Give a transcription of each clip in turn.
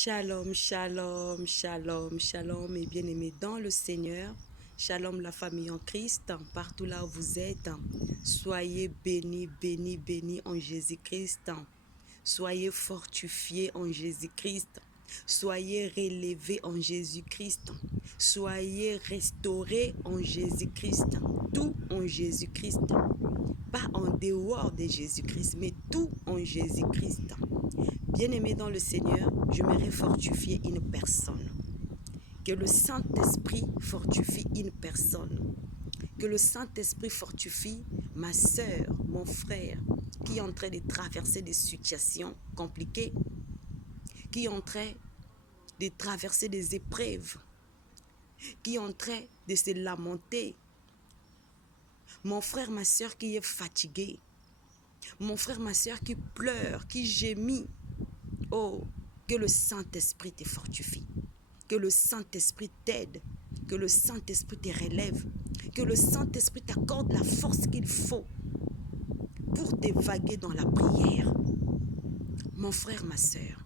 Shalom, shalom, shalom, shalom et bien-aimés dans le Seigneur. Shalom la famille en Christ, partout là où vous êtes. Soyez bénis, bénis, bénis en Jésus-Christ. Soyez fortifiés en Jésus-Christ. Soyez relevés en Jésus-Christ. Soyez restaurés en Jésus-Christ. Tout en Jésus-Christ. Pas en dehors de Jésus-Christ, mais tout en Jésus-Christ. Bien-aimé dans le Seigneur, j'aimerais fortifier une personne. Que le Saint-Esprit fortifie une personne. Que le Saint-Esprit fortifie ma soeur, mon frère, qui est en train de traverser des situations compliquées, qui est en train de traverser des épreuves, qui est en train de se lamenter. Mon frère, ma soeur qui est fatigué. Mon frère, ma soeur qui pleure, qui gémit. Oh, que le Saint-Esprit te fortifie. Que le Saint-Esprit t'aide. Que le Saint-Esprit te relève. Que le Saint-Esprit t'accorde la force qu'il faut pour t'évaguer dans la prière. Mon frère, ma soeur,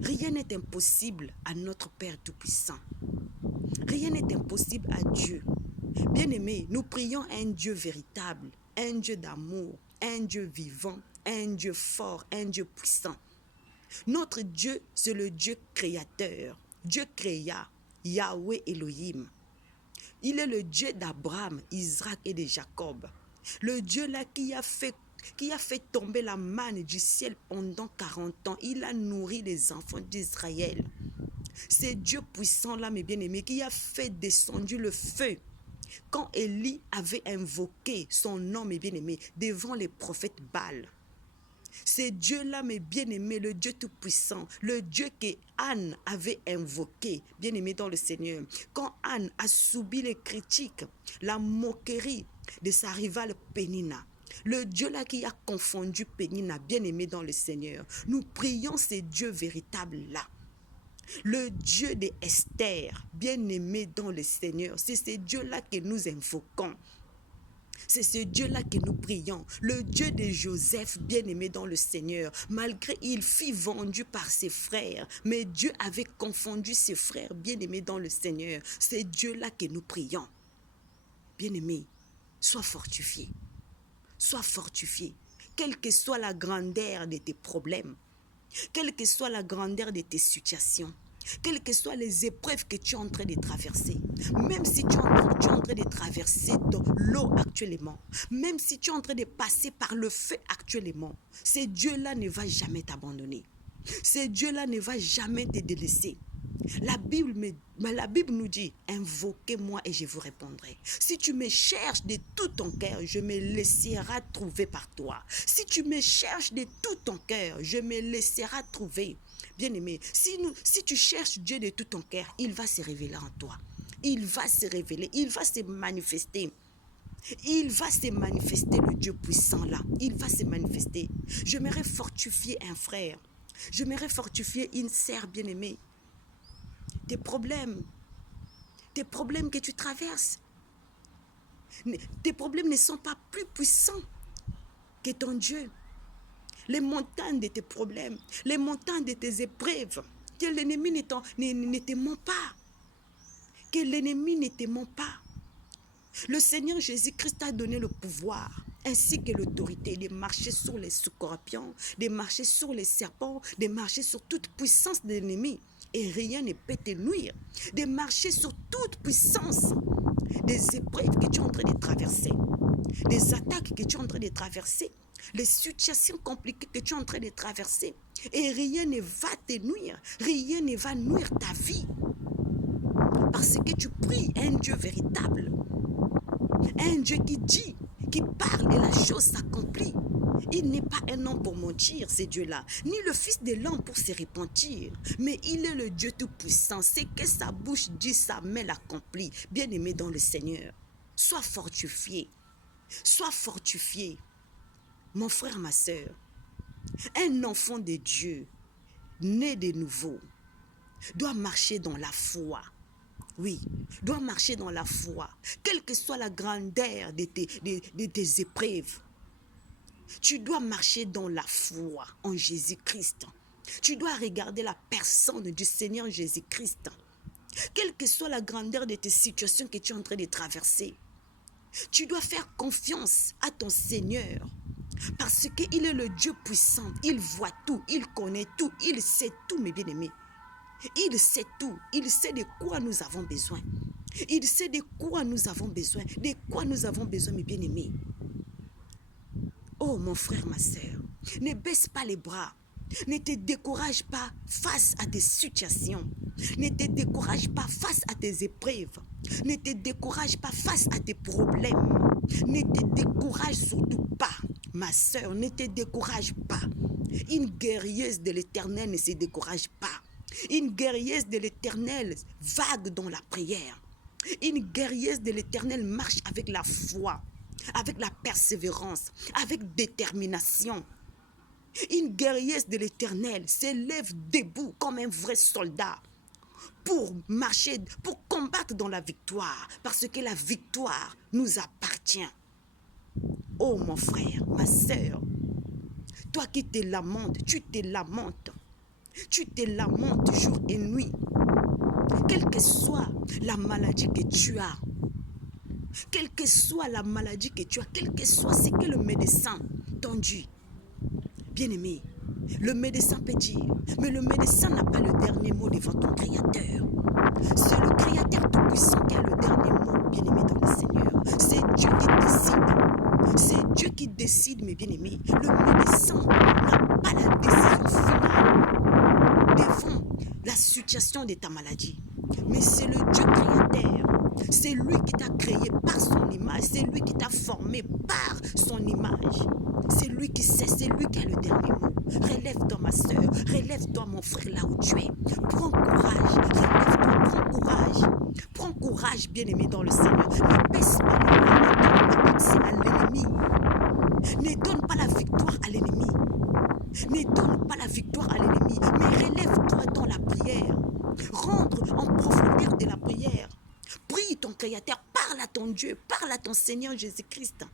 rien n'est impossible à notre Père Tout-Puissant. Rien n'est impossible à Dieu. Bien-aimés, nous prions un Dieu véritable, un Dieu d'amour, un Dieu vivant, un Dieu fort, un Dieu puissant. Notre Dieu, c'est le Dieu créateur. Dieu créa, Yahweh Elohim. Il est le Dieu d'Abraham, Isaac et de Jacob. Le Dieu là qui a fait tomber la manne du ciel pendant 40 ans. Il a nourri les enfants d'Israël. C'est Dieu puissant là, mes bien-aimés, qui a fait descendre le feu. Quand Élie avait invoqué son nom, mes bien-aimés, devant les prophètes Baal. C'est Dieu-là, mes bien-aimés, le Dieu tout-puissant, le Dieu que Anne avait invoqué, bien-aimé dans le Seigneur. Quand Anne a subi les critiques, la moquerie de sa rivale Pénina, le Dieu-là qui a confondu Pénina, bien-aimé dans le Seigneur, nous prions ce Dieu véritable-là. Le Dieu d'Esther, bien-aimé dans le Seigneur, c'est ce Dieu-là que nous invoquons. C'est ce Dieu-là que nous prions, le Dieu de Joseph, bien-aimé dans le Seigneur. Malgré il fut vendu par ses frères, mais Dieu avait confondu ses frères, bien-aimés dans le Seigneur. C'est Dieu-là que nous prions. Bien-aimé, sois fortifié. Sois fortifié. Quelle que soit la grandeur de tes problèmes, quelle que soit la grandeur de tes situations, quelles que soient les épreuves que tu es en train de traverser, même si tu es en train de traverser dans l'eau actuellement, même si tu es en train de passer par le feu actuellement, ce Dieu-là ne va jamais t'abandonner. Ce Dieu-là ne va jamais te délaisser. La Bible nous dit, invoquez-moi et je vous répondrai. Si tu me cherches de tout ton cœur, je me laisserai trouver par toi. Si tu me cherches de tout ton cœur, je me laisserai trouver. Bien-aimé, si tu cherches Dieu de tout ton cœur, il va se révéler en toi. Il va se révéler, il va se manifester. Il va se manifester, le Dieu puissant là. Il va se manifester. J'aimerais fortifier un frère. J'aimerais fortifier une sœur bien-aimée. Tes problèmes que tu traverses, tes problèmes ne sont pas plus puissants que ton Dieu. Les montagnes de tes problèmes, les montagnes de tes épreuves, que l'ennemi ne te ment pas. Que l'ennemi ne te ment pas. Le Seigneur Jésus-Christ a donné le pouvoir ainsi que l'autorité de marcher sur les scorpions, de marcher sur les serpents, de marcher sur toute puissance de l'ennemi. Et rien ne peut te nuire. De marcher sur toute puissance des épreuves que tu es en train de traverser, des attaques que tu es en train de traverser, les situations compliquées que tu es en train de traverser. Et rien ne va te nuire, rien ne va nuire ta vie. Parce que tu pries un Dieu véritable, un Dieu qui dit, qui parle et la chose s'accomplit. Il n'est pas un homme pour mentir, ce Dieu-là, ni le fils de l'homme pour se repentir, mais il est le Dieu tout-puissant. C'est que sa bouche dit, sa main l'accomplit. Bien-aimé dans le Seigneur, sois fortifié, sois fortifié. Mon frère, ma soeur, un enfant de Dieu, né de nouveau, doit marcher dans la foi. Oui, doit marcher dans la foi, quelle que soit la grandeur de tes épreuves. Tu dois marcher dans la foi en Jésus-Christ. Tu dois regarder la personne du Seigneur Jésus-Christ. Quelle que soit la grandeur de tes situations que tu es en train de traverser, tu dois faire confiance à ton Seigneur. Parce qu'il est le Dieu puissant. Il voit tout, il connaît tout, il sait tout, mes bien-aimés. Il sait tout, il sait de quoi nous avons besoin. Il sait de quoi nous avons besoin, de quoi nous avons besoin, mes bien-aimés. Oh, mon frère, ma soeur, ne baisse pas les bras. Ne te décourage pas face à tes situations. Ne te décourage pas face à tes épreuves. Ne te décourage pas face à tes problèmes. Ne te décourage surtout pas, ma soeur, ne te décourage pas. Une guerrieuse de l'Éternel ne se décourage pas. Une guerrieuse de l'Éternel vague dans la prière. Une guerrieuse de l'Éternel marche avec la foi, avec la persévérance, avec détermination. Une guerrieuse de l'Éternel s'élève debout comme un vrai soldat pour marcher, pour combattre dans la victoire, parce que la victoire nous appartient. Oh mon frère, ma soeur, toi qui te lamentes, tu te lamentes jour et nuit, quelle que soit la maladie que tu as, quelle que soit la maladie que tu as, quel que soit ce que le médecin t'a dit. Bien-aimé, le médecin peut dire, mais le médecin n'a pas le dernier mot devant ton Créateur. C'est le Créateur Tout-Puissant qui a le dernier mot, bien-aimé, dans le Seigneur. C'est Dieu qui décide. C'est Dieu qui décide, mes bien-aimés. Le médecin n'a pas la décision finale devant la situation de ta maladie. Mais c'est le Dieu Créateur. C'est lui qui t'a créé par son image. C'est lui qui t'a formé par son image. C'est lui qui sait, c'est lui qui a le dernier mot. Relève-toi, ma soeur, relève-toi, mon frère, là où tu es. Prends courage, relève-toi, prends courage. Prends courage, bien-aimé dans le Seigneur. Ne baisse pas les bras, ne donne pas accès à l'ennemi. Ne donne pas la victoire à l'ennemi. Ne donne pas la victoire à l'ennemi, mais relève-toi dans la prière. Rentre en profondeur de la prière. Prie ton Créateur, parle à ton Dieu, parle à ton Seigneur Jésus-Christ.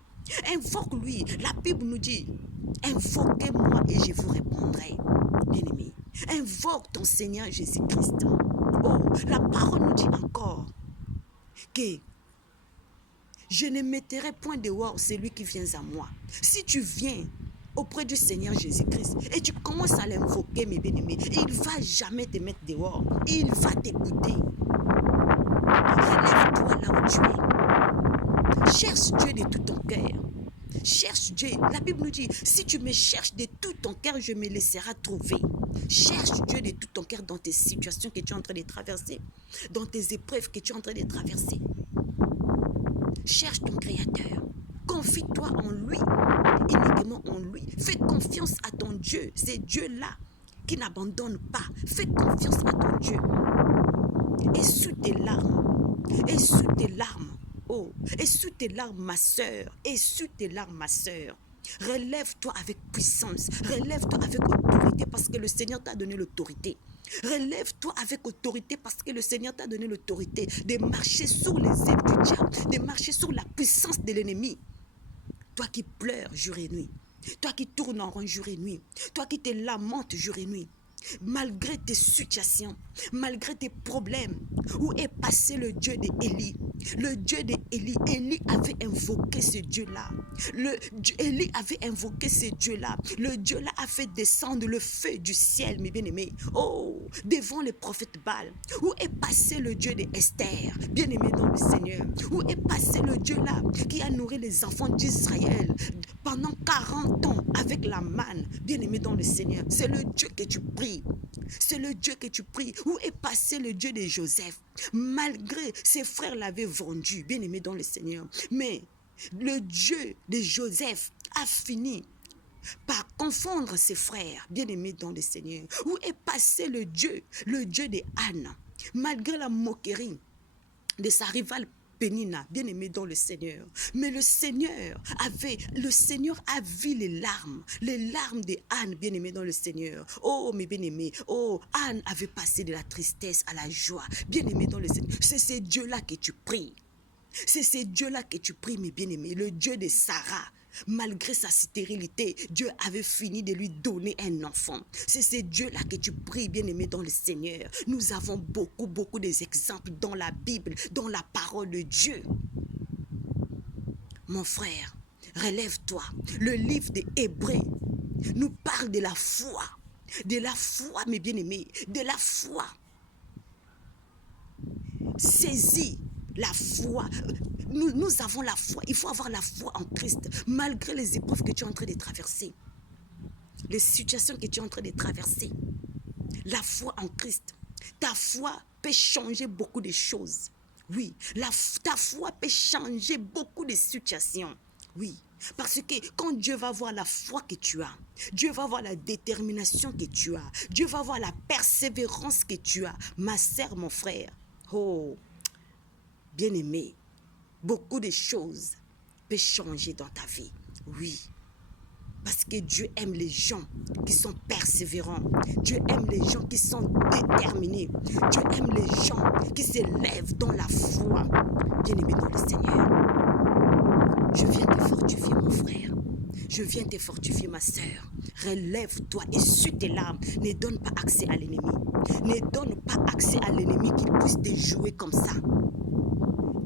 Invoque-lui. La Bible nous dit, invoquez-moi et je vous répondrai. Bien-aimé, invoque ton Seigneur Jésus-Christ. Oh, la parole nous dit encore que je ne mettrai point dehors celui qui vient à moi. Si tu viens auprès du Seigneur Jésus-Christ et tu commences à l'invoquer, mes bien-aimés, il ne va jamais te mettre dehors. Il va t'écouter. Relève-toi là où tu es. Cherche Dieu de tout ton cœur. Cherche Dieu. La Bible nous dit, si tu me cherches de tout ton cœur, je me laisserai trouver. Cherche Dieu de tout ton cœur dans tes situations que tu es en train de traverser, dans tes épreuves que tu es en train de traverser. Cherche ton Créateur. Confie-toi en lui, uniquement en lui. Fais confiance à ton Dieu. C'est Dieu-là qui n'abandonne pas. Fais confiance à ton Dieu. Essuie tes larmes. Essuie tes larmes. Oh, essuie tes larmes, ma soeur. Essuie tes larmes, ma soeur. Relève-toi avec puissance. Relève-toi avec autorité parce que le Seigneur t'a donné l'autorité. Relève-toi avec autorité parce que le Seigneur t'a donné l'autorité de marcher sur les ailes du diable, de marcher sur la puissance de l'ennemi. Toi qui pleures jour et nuit, toi qui tournes en rond jour et nuit, toi qui te lamentes jour et nuit, malgré tes situations, malgré tes problèmes, où est passé le Dieu d'Élie? Le Dieu d'Élie, Élie avait invoqué ce Dieu-là. Élie avait invoqué ce Dieu-là. Le Dieu-là a fait descendre le feu du ciel, mes bien-aimés. Oh, devant les prophètes Baal. Où est passé le Dieu d'Esther, bien-aimé dans le Seigneur? Où est passé le Dieu-là qui a nourri les enfants d'Israël pendant 40 ans avec la manne, bien-aimé dans le Seigneur? C'est le Dieu que tu pries. C'est le Dieu que tu pries. Où est passé le Dieu de Joseph? Malgré ses frères l'avaient vendu, bien-aimé dans le Seigneur. Mais le Dieu de Joseph a fini par confondre ses frères, bien-aimés dans le Seigneur. Où est passé le Dieu de Anne? Malgré la moquerie de sa rivale Pénina, bien-aimé dans le Seigneur. Mais le Seigneur a vu les larmes de Anne, bien-aimé dans le Seigneur. Oh, mes bien-aimés, oh, Anne avait passé de la tristesse à la joie, bien-aimé dans le Seigneur. C'est ce Dieu-là que tu pries. C'est ce Dieu-là que tu pries, mes bien-aimés, le Dieu de Sarah. Malgré sa stérilité, Dieu avait fini de lui donner un enfant. C'est ce Dieu-là que tu pries, bien-aimé dans le Seigneur. Nous avons beaucoup d'exemples dans la Bible, dans la parole de Dieu. Mon frère, relève-toi. Le livre des Hébreux nous parle de la foi. De la foi, mes bien-aimés, de la foi. Saisis la foi. Nous avons la foi. Il faut avoir la foi en Christ, malgré les épreuves que tu es en train de traverser, les situations que tu es en train de traverser. La foi en Christ. Ta foi peut changer beaucoup de choses. Oui, ta foi peut changer beaucoup de situations. Oui, parce que quand Dieu va voir la foi que tu as, Dieu va voir la détermination que tu as, Dieu va voir la persévérance que tu as, ma sœur, mon frère. Oh, bien-aimé, beaucoup de choses peuvent changer dans ta vie. Oui, parce que Dieu aime les gens qui sont persévérants. Dieu aime les gens qui sont déterminés. Dieu aime les gens qui s'élèvent dans la foi. Bien-aimé dans le Seigneur, je viens te fortifier, mon frère. Je viens te fortifier, ma sœur. Relève-toi et essuie tes larmes. Ne donne pas accès à l'ennemi. Ne donne pas accès à l'ennemi qu'il puisse te jouer comme ça.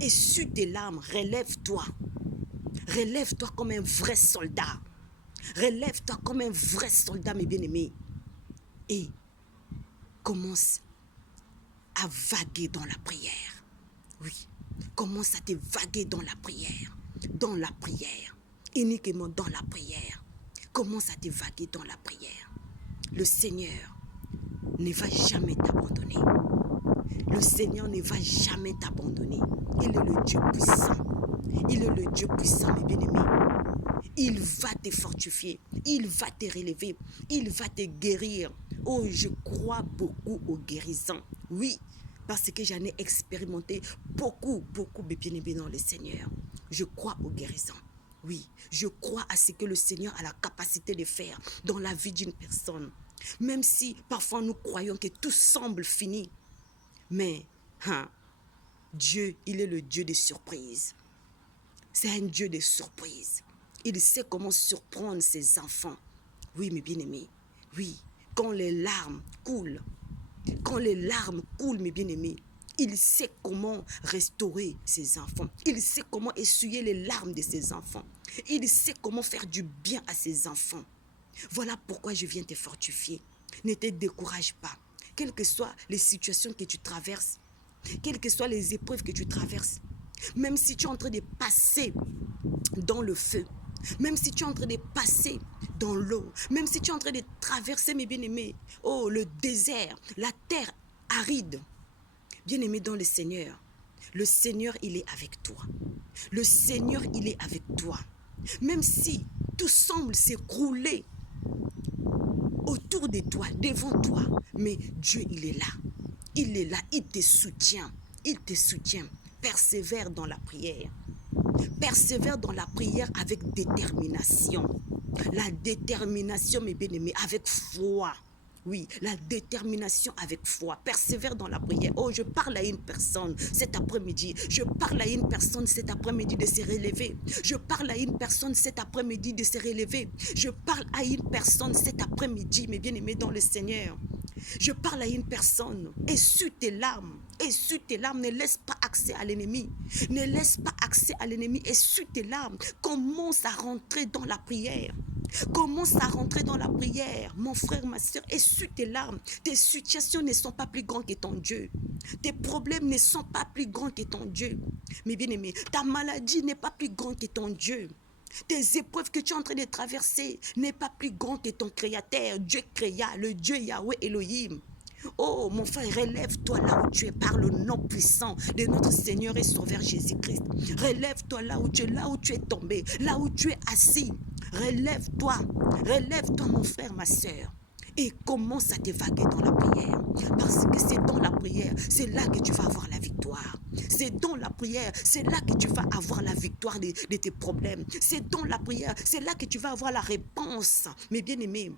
Essuie tes larmes. Relève-toi. Relève-toi comme un vrai soldat. Relève-toi comme un vrai soldat, mes bien-aimés. Et commence à vaguer dans la prière. Oui, commence à te vaguer dans la prière. Dans la prière. Uniquement dans la prière. Commence à te vaguer dans la prière. Le Seigneur ne va jamais t'abandonner. Le Seigneur ne va jamais t'abandonner. Il est le Dieu puissant. Il est le Dieu puissant, mes bien-aimés. Il va te fortifier. Il va te relever. Il va te guérir. Oh, je crois beaucoup aux guérisons. Oui, parce que j'en ai expérimenté beaucoup de bien-aimés dans le Seigneur. Je crois aux guérisons. Oui, je crois à ce que le Seigneur a la capacité de faire dans la vie d'une personne. Même si parfois nous croyons que tout semble fini. Mais Dieu, il est le Dieu des surprises. C'est un Dieu des surprises. Il sait comment surprendre ses enfants. Oui, mes bien-aimés. Oui, quand les larmes coulent, mes bien-aimés, il sait comment restaurer ses enfants. Il sait comment essuyer les larmes de ses enfants. Il sait comment faire du bien à ses enfants. Voilà pourquoi je viens te fortifier. Ne te décourage pas. Quelles que soient les situations que tu traverses, quelles que soient les épreuves que tu traverses, même si tu es en train de passer dans le feu, même si tu es en train de passer dans l'eau, même si tu es en train de traverser, mes bien-aimés, oh, le désert, la terre aride, bien-aimé dans le Seigneur, il est avec toi. Le Seigneur, il est avec toi. Même si tout semble s'écrouler autour de toi, devant toi, mais Dieu, il est là. Il est là, il te soutient. Il te soutient. Persévère dans la prière. Persévère dans la prière avec détermination. La détermination, mes bien-aimés, avec foi. Oui, la détermination avec foi. Persévère dans la prière. Oh, je parle à une personne cet après-midi. Je parle à une personne cet après-midi de se relever. Je parle à une personne cet après-midi de se relever. Je parle à une personne cet après-midi, mes bien-aimés dans le Seigneur. Je parle à une personne. Essuie tes larmes. Essuie tes larmes. Ne laisse pas accès à l'ennemi. Ne laisse pas accès à l'ennemi. Essuie tes larmes. Commence à rentrer dans la prière. Commence à rentrer dans la prière. Mon frère, ma soeur, essuie tes larmes. Tes situations ne sont pas plus grandes que ton Dieu. Tes problèmes ne sont pas plus grands que ton Dieu. Mais bien aimé, ta maladie n'est pas plus grande que ton Dieu. Tes épreuves que tu es en train de traverser n'est pas plus grand que ton Créateur. Dieu créa, le Dieu Yahweh Elohim. Oh, mon frère, relève-toi là où tu es par le nom puissant de notre Seigneur et Sauveur Jésus-Christ. Relève-toi là où tu es tombé, là où tu es assis. Relève-toi, mon frère, ma soeur. Et commence à t'évaguer dans la prière. Parce que c'est dans la prière, c'est là que tu vas avoir la victoire. C'est dans la prière, c'est là que tu vas avoir la victoire de tes problèmes. C'est dans la prière, c'est là que tu vas avoir la réponse, mes bien-aimés,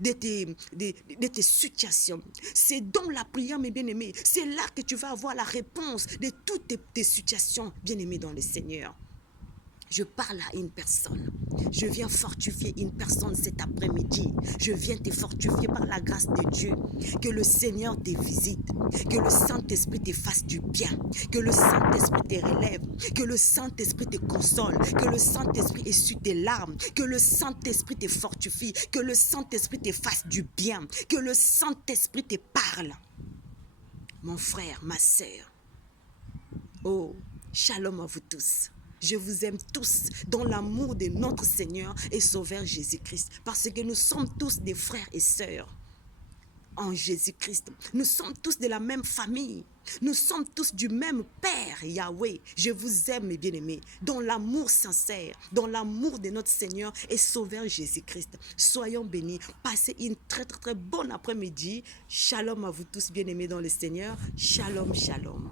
de tes situations. C'est dans la prière, mes bien-aimés. C'est là que tu vas avoir la réponse de toutes tes situations, bien-aimés dans le Seigneur. Je parle à une personne. Je viens fortifier une personne cet après-midi. Je viens te fortifier par la grâce de Dieu. Que le Seigneur te visite. Que le Saint-Esprit te fasse du bien. Que le Saint-Esprit te relève. Que le Saint-Esprit te console. Que le Saint-Esprit essuie tes larmes. Que le Saint-Esprit te fortifie. Que le Saint-Esprit te fasse du bien. Que le Saint-Esprit te parle. Mon frère, ma sœur. Oh, shalom à vous tous. Je vous aime tous dans l'amour de notre Seigneur et Sauveur Jésus-Christ. Parce que nous sommes tous des frères et sœurs en Jésus-Christ. Nous sommes tous de la même famille. Nous sommes tous du même Père, Yahweh. Je vous aime, mes bien-aimés, dans l'amour sincère, dans l'amour de notre Seigneur et Sauveur Jésus-Christ. Soyons bénis. Passez une très, très, très bonne après-midi. Shalom à vous tous, bien-aimés dans le Seigneur. Shalom, shalom.